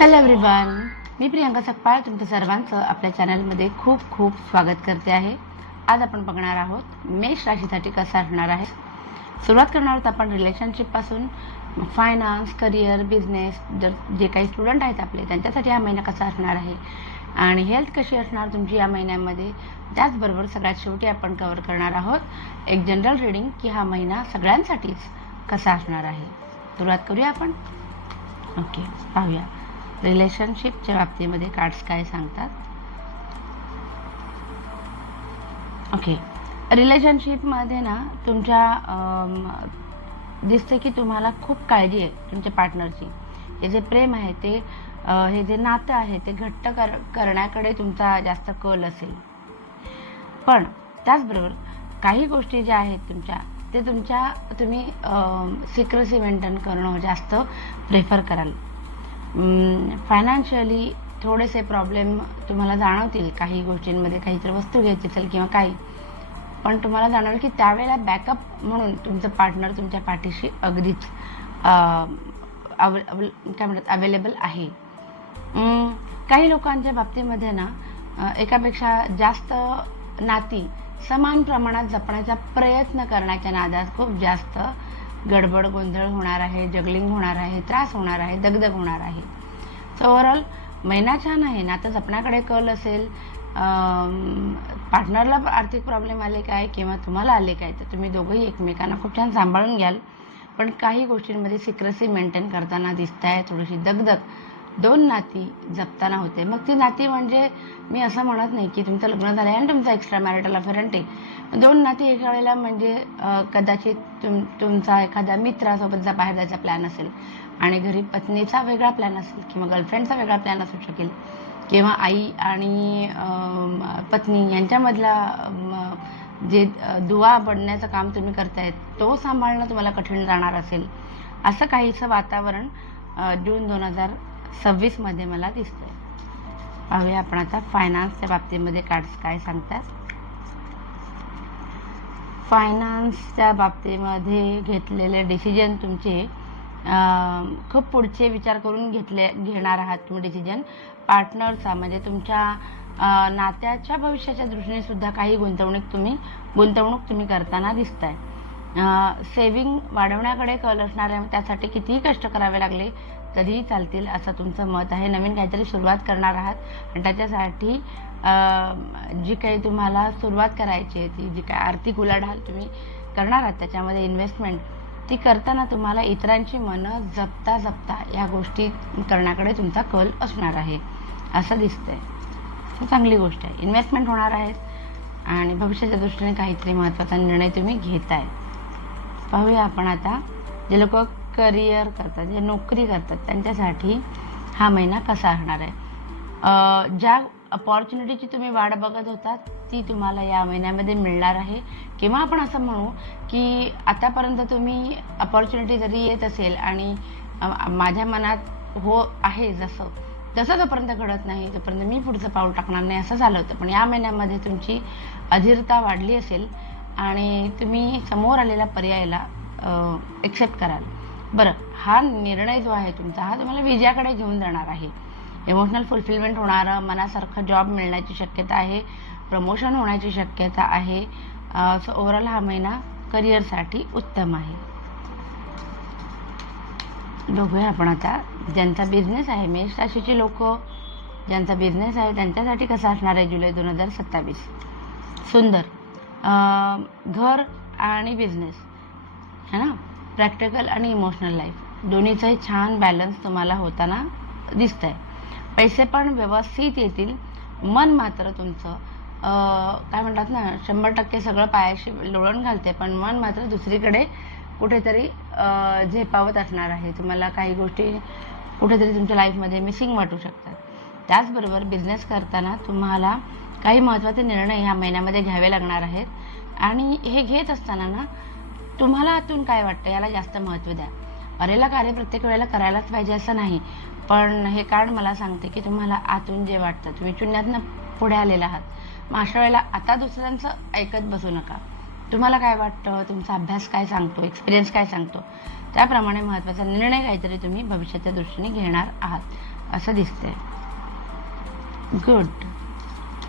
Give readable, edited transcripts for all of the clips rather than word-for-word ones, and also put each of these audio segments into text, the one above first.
Hello everyone, मी प्रियंका सकपाळ तुमच्या सर्वांचं आपल्या चॅनलमध्ये खूप खूप स्वागत करते आहे. आज आपण बघणार आहोत मेष राशीसाठी कसा असणार आहे. सुरुवात करणार आहोत आपण रिलेशनशिपपासून. फायनान्स, करिअर, बिझनेस, जे काही स्टुडंट आहेत आपले त्यांच्यासाठी हा महिना कसा असणार आहे आणि हेल्थ कशी असणार तुमची या महिन्यामध्ये. त्याचबरोबर सगळ्यात शेवटी आपण कव्हर करणार आहोत एक जनरल रीडिंग की हा महिना सगळ्यांसाठीच कसा असणार आहे. सुरुवात करूया आपण. ओके, पाहूया रिलेशनशिपच्या बाबतीमध्ये कार्ड्स काय सांगतात. ओके, रिलेशनशिपमध्ये ना तुमच्या दिसते की तुम्हाला खूप काळजी आहे तुमच्या पार्टनरची. हे जे प्रेम आहे ते हे जे नातं आहे ते घट्ट करण्याकडे तुमचा जास्त कल असेल. पण त्याचबरोबर काही गोष्टी ज्या आहेत तुमच्या तुम्ही सिक्रेसी मेंटेन करणं जास्त प्रेफर कराल. फायनान्शियली थोडेसे प्रॉब्लेम तुम्हाला जाणवतील काही गोष्टींमध्ये. काहीतरी वस्तू घ्यायची असेल किंवा काही, पण तुम्हाला जाणवेल की त्यावेळेला बॅकअप म्हणून तुमचं पार्टनर तुमच्या पाठीशी अगदीच काय म्हणतात अवेलेबल आहे. काही लोकांच्या बाबतीमध्ये ना एकापेक्षा जास्त नाती समान प्रमाणात जपण्याचा प्रयत्न करण्याच्या नादात खूप जास्त गडबड गोंधळ होणार आहे, जगलिंग होणार आहे, त्रास होणार आहे, दगदग होणार आहे. सो ओव्हरऑल महिना छान आहे. नातं जपण्याकडे कल असेल. पार्टनरला आर्थिक प्रॉब्लेम आले काय किंवा तुम्हाला आले काय तर तुम्ही दोघंही एकमेकांना खूप छान सांभाळून घ्याल. पण काही गोष्टींमध्ये सिक्रेसी मेंटेन करताना दिसत आहे. थोडीशी दगदग दोन नाती जपताना होते. मग ती नाती म्हणजे मी असं म्हणत नाही की तुमचं लग्न झालं आहे आणि तुमचा एक्स्ट्रा मॅरिटल अफेअर आणि ते दोन नाती एका वेळेला म्हणजे कदाचित तुमचा एखाद्या मित्रासोबतचा बाहेर जायचा प्लॅन असेल आणि घरी पत्नीचा वेगळा प्लॅन असेल किंवा गर्लफ्रेंडचा वेगळा प्लॅन असू शकेल किंवा आई आणि पत्नी यांच्यामधला जे दुवा बनण्याचं काम तुम्ही करतायत तो सांभाळणं तुम्हाला कठीण जाणार असेल. असं काहीसं वातावरण जून 2026 मध्ये मला दिसतंय. पाहूया आपण आता फायनान्सच्या बाबतीमध्ये कार्ड्स काय सांगतात. फायनान्सच्या बाबतीमध्ये घेतलेले डिसिजन तुमचे खूप पुढचे विचार करून घेणार आहात तुम्ही डिसिजन. पार्टनरचा म्हणजे तुमच्या नात्याच्या भविष्याच्या दृष्टीने सुद्धा काही गुंतवणूक तुम्ही करताना दिसताय. सेविंग वाढवण्याकडे कल असणार आहे. त्यासाठी कितीही कष्ट करावे लागले तरीही चालतील असं तुमचं मत आहे. नवीन काहीतरी सुरुवात करणार आहात आणि त्याच्यासाठी जी काही तुम्हाला सुरुवात करायची आहे ती जी काही आर्थिक उलाढाल तुम्ही करणार आहात त्याच्यामध्ये इन्व्हेस्टमेंट ती करताना तुम्हाला इतरांची मनं जपता या गोष्टी करण्याकडे तुमचा कल असणार आहे असं दिसतंय. चांगली गोष्ट आहे. इन्व्हेस्टमेंट होणार आहेत आणि भविष्याच्या दृष्टीने काहीतरी महत्त्वाचा निर्णय तुम्ही घेताय. पाहूया आपण आता जे लोक करिअर करतात, जे नोकरी करतात त्यांच्यासाठी हा महिना कसा असणार आहे. ज्या अपॉर्च्युनिटीची तुम्ही वाट बघत होतात ती तुम्हाला या महिन्यामध्ये मिळणार आहे. किंवा आपण असं म्हणू की आतापर्यंत तुम्ही अपॉर्च्युनिटी जरी येत असेल आणि माझ्या मनात हो आहे तसं जोपर्यंत घडत नाही तोपर्यंत मी पुढचं पाऊल टाकणार नाही असं झालं होतं. पण या महिन्यामध्ये तुमची अधीरता वाढली असेल आणि तुम्ही समोर आलेल्या पर्यायाला एक्सेप्ट कराल. बरं, हा निर्णय जो आहे तुमचा हा तुम्हाला विजयाकडे घेऊन जाणार आहे. इमोशनल फुलफिलमेंट होणारं मनासारखं जॉब मिळण्याची शक्यता आहे, प्रमोशन होण्याची शक्यता आहे. सो ओव्हरऑल हा महिना करिअरसाठी उत्तम आहे. बघूया आपण आता ज्यांचा बिझनेस आहे, मेष राशीची लोक ज्यांचा बिझनेस आहे त्यांच्यासाठी कसा असणार आहे जुलै 2027. सुंदर. घर आणि बिझनेस है ना, प्रॅक्टिकल आणि इमोशनल लाईफ दोन्हीचाही छान बॅलन्स तुम्हाला होताना दिसत आहे. पैसे पण व्यवस्थित येतील. मन मात्र तुमचं काय म्हणतात ना 100% सगळं पायाशी लोळण घालते पण मन मात्र दुसरीकडे कुठेतरी झेपावत असणार आहे. तुम्हाला काही गोष्टी कुठेतरी तुमच्या लाईफमध्ये मिसिंग वाटू शकतात. त्याचबरोबर बिझनेस करताना तुम्हाला काही महत्त्वाचे निर्णय ह्या महिन्यामध्ये घ्यावे लागणार आहेत आणि हे घेत असताना ना तुम्हाला आतून काय वाटतं याला जास्त महत्त्व द्या. अरेला कार्य प्रत्येक वेळेला करायलाच पाहिजे असं नाही, पण हे कार्ड मला सांगते की तुम्हाला आतून जे वाटतं तुम्ही शून्यातनं पुढे आलेला आहात. मग अशा वेळेला आता दुसऱ्यांचं ऐकत बसू नका. तुम्हाला काय वाटतं, तुमचा अभ्यास काय सांगतो, एक्सपिरियन्स काय सांगतो त्याप्रमाणे महत्त्वाचा निर्णय काहीतरी तुम्ही भविष्याच्या दृष्टीने घेणार आहात असं दिसतंय. गुड.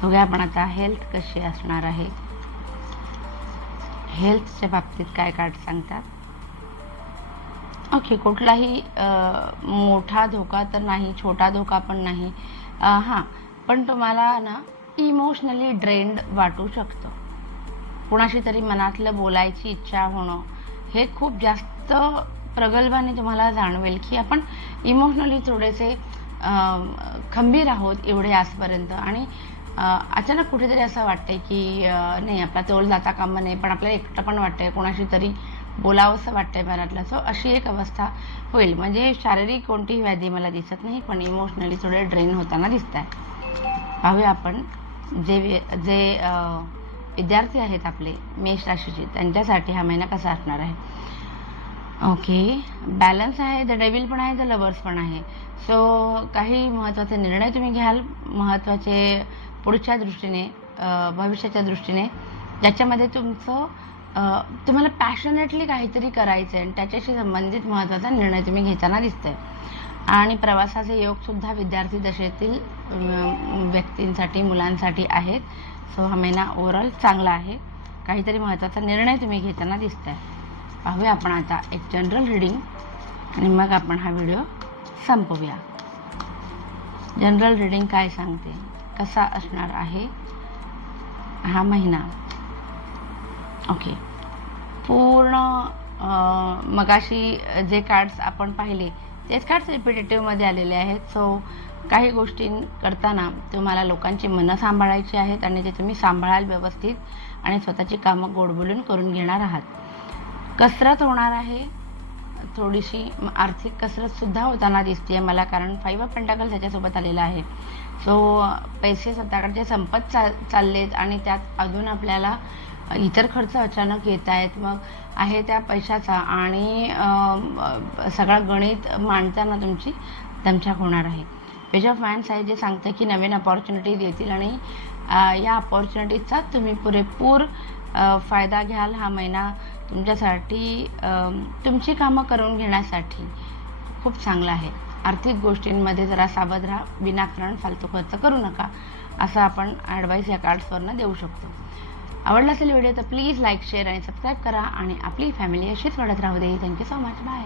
बघूया आपण आता हेल्थ कशी असणार आहे. हेल्थच्या बाबतीत काय कार्ड सांगतात. ओके, कुठलाही मोठा धोका तर नाही, छोटा धोका पण नाही. हां, पण तुम्हाला ना इमोशनली ड्रेन्ड वाटू शकतं. कुणाशी तरी मनातलं बोलायची इच्छा होणं हे खूप जास्त प्रगल्भाने तुम्हाला जाणवेल की आपण इमोशनली थोडेसे खंबीर आहोत एवढे आजपर्यंत, आणि अचानक कुठेतरी असं वाटतंय की नाही, आपला तोल जाता कामा नये, पण आपल्याला एकटं पण वाटतंय, कोणाशी तरी बोलावंसं वाटतंय मनातलं. सो अशी एक अवस्था होईल. म्हणजे शारीरिक कोणतीही व्याधी मला दिसत नाही, पण इमोशनली थोडे ड्रेन होताना दिसत आहे. पाहूया आपण जे विद्यार्थी आहेत आपले मेष राशीचे, त्यांच्यासाठी हा महिना कसा असणार आहे. ओके, बॅलन्स आहे, द डेव्हिल पण आहे, द लवर्स पण आहे. सो काही महत्त्वाचे निर्णय तुम्ही घ्याल, महत्त्वाचे पुढच्या दृष्टीने, भविष्याच्या दृष्टीने, ज्याच्यामध्ये तुम्हाला पॅशनेटली काहीतरी करायचं आहे आणि त्याच्याशी संबंधित महत्त्वाचा निर्णय तुम्ही घेताना दिसतंय. आणि प्रवासाचे योगसुद्धा विद्यार्थी दशेतील व्यक्तींसाठी, मुलांसाठी आहेत. सो हा महिना ओव्हरऑल चांगला आहे. काहीतरी महत्त्वाचा निर्णय तुम्ही घेताना दिसताय. पाहूया आपण आता एक जनरल रीडिंग आणि मग आपण हा व्हिडिओ संपवूया. जनरल रीडिंग काय सांगते, कसा असणार आहे हा महिना. ओके, पूर्ण मगाशी जे कार्ड्स आपण पाहिले तेच कार्ड्स रिपिटेटिव्हमध्ये आलेले आहेत. सो काही गोष्टी करताना तुम्हाला लोकांची मनं सांभाळायची आहेत आणि ते तुम्ही सांभाळाल व्यवस्थित, आणि स्वतःची कामं गोड बोलून करून घेणार आहात. कसरत होणार आहे, थोडीशी आर्थिक कसरतसुद्धा होताना दिसते आहे मला, कारण 5 ऑफ पेंटाकल त्याच्यासोबत आलेला आहे. सो पैसे स्वतःकडचे संपत चाललेत आणि त्यात अजून आपल्याला इतर खर्च अचानक येत आहेत. मग आहे त्या पैशाचा आणि सगळा गणित मांडताना तुमची दमछाक होणार आहे. पेज ऑफ वॅन्ड्स आहे, जे सांगतं की नवीन अपॉर्च्युनिटीज येतील आणि या अपॉर्च्युनिटीजचा तुम्ही पुरेपूर फायदा घ्याल. हा महिना तुमच्यासाठी तुमची कामं करून घेण्यासाठी खूप चांगला आहे. आर्थिक गोष्टींमध्ये जरा सावध राहा, विनाकारण फालतू खर्च करू नका, असं आपण ॲडवाईस या कार्ड्सवरनं देऊ शकतो. आवडला असेल व्हिडिओ तर प्लीज लाईक, शेअर आणि सबस्क्राईब करा आणि आपली फॅमिली अशीच वाढत राहू दे. Thank you so much. बाय.